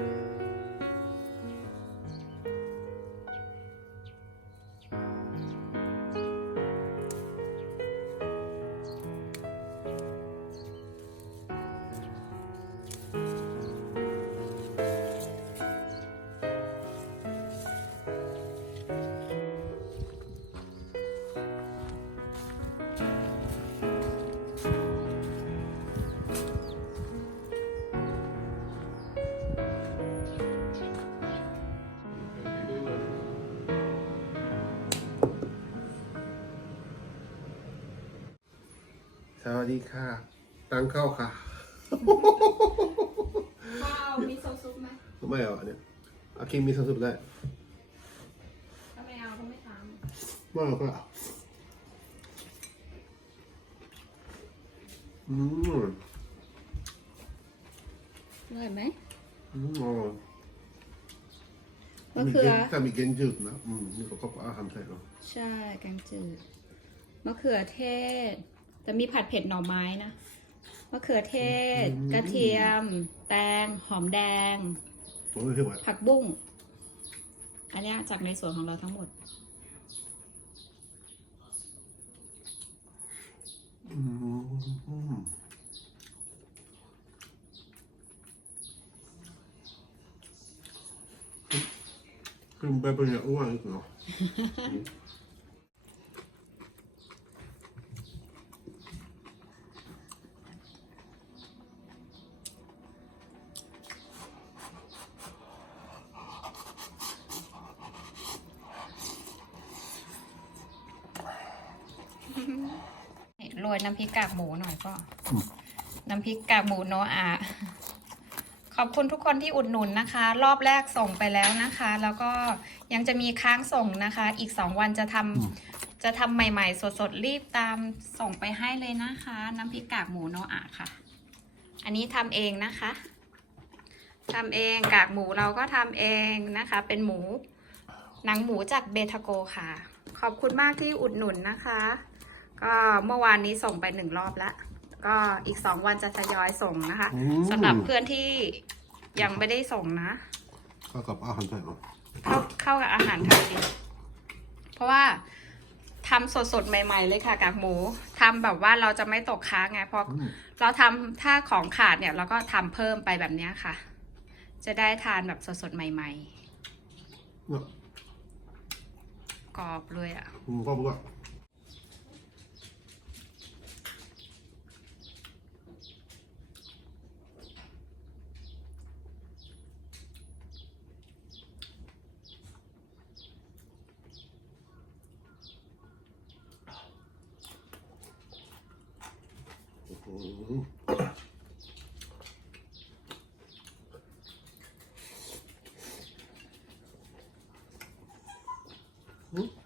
ส วัสดีค่ะ ตังเข้าค่ะ ข้าวมิโซะซุปไหมไม่เอาอันเนี้ยอาคิมมีสุดได้ถ้าไม่เอาก็ไม่ทไม่เอาก็เอาอืมำอร่อยไหม อืมอร่อยมะเขือ ถ้ามีเกนจืดนะ อืมนี่ก็ก็อาหารไทยเนาะใช่แกงจืดมะเขือเทศ จะมีผัดเผ็ดหน่อไม้นะมะเขือเทศ กระเทียม แตง หอมแดงโอ้ยเท่ไหวผักบุ้ง อันเนี้ยจากในสวนของเราทั้งหมด อืมกินไปเป็นอย่างอ้วนอีกเนาะ โรยน้ำพริกกากหมูหน่อยก็น้ำพริกกากหมูโนอาขอบคุณทุกคนที่อุดหนุนนะคะ รอบแรกส่งไปแล้วนะคะ แล้วก็ยังจะมีค้างส่งนะคะ อีกสองวันจะทำจะทำใหม่ ๆ สดๆรีบตามส่งไปให้เลยนะคะ น้ำพริกกากหมูโนอาค่ะ อันนี้ทำเองนะคะทำเองกากหมูเราก็ทำเองนะคะ เป็นหมูหนังหมูจากเบทาโกค่ะ ขอบคุณมากที่อุดหนุนนะคะ ก็เมื่อวานนี้ส่งไปหนึ่งรอบแล้วก็อีกสองวันจะทยอยส่งนะคะอืม สำหรับเพื่อนที่ยังไม่ได้ส่งนะ เข้ากับอาหารไทยเนาะเข้าเข้ากับอาหารไทยดีเพราะว่าทำสดๆ ใหม่ ๆ เลยค่ะกากหมูทำแบบว่าเราจะไม่ตกค้างไงเพราะอืมเราทำถ้าของขาดเนี่ย เราก็ทำเพิ่มไปแบบเนี้ยค่ะ จะได้ทานแบบสดๆ ใหม่ เนี่ยๆ กรอบเลยอะ อืมก็บอกว่า อืมอืม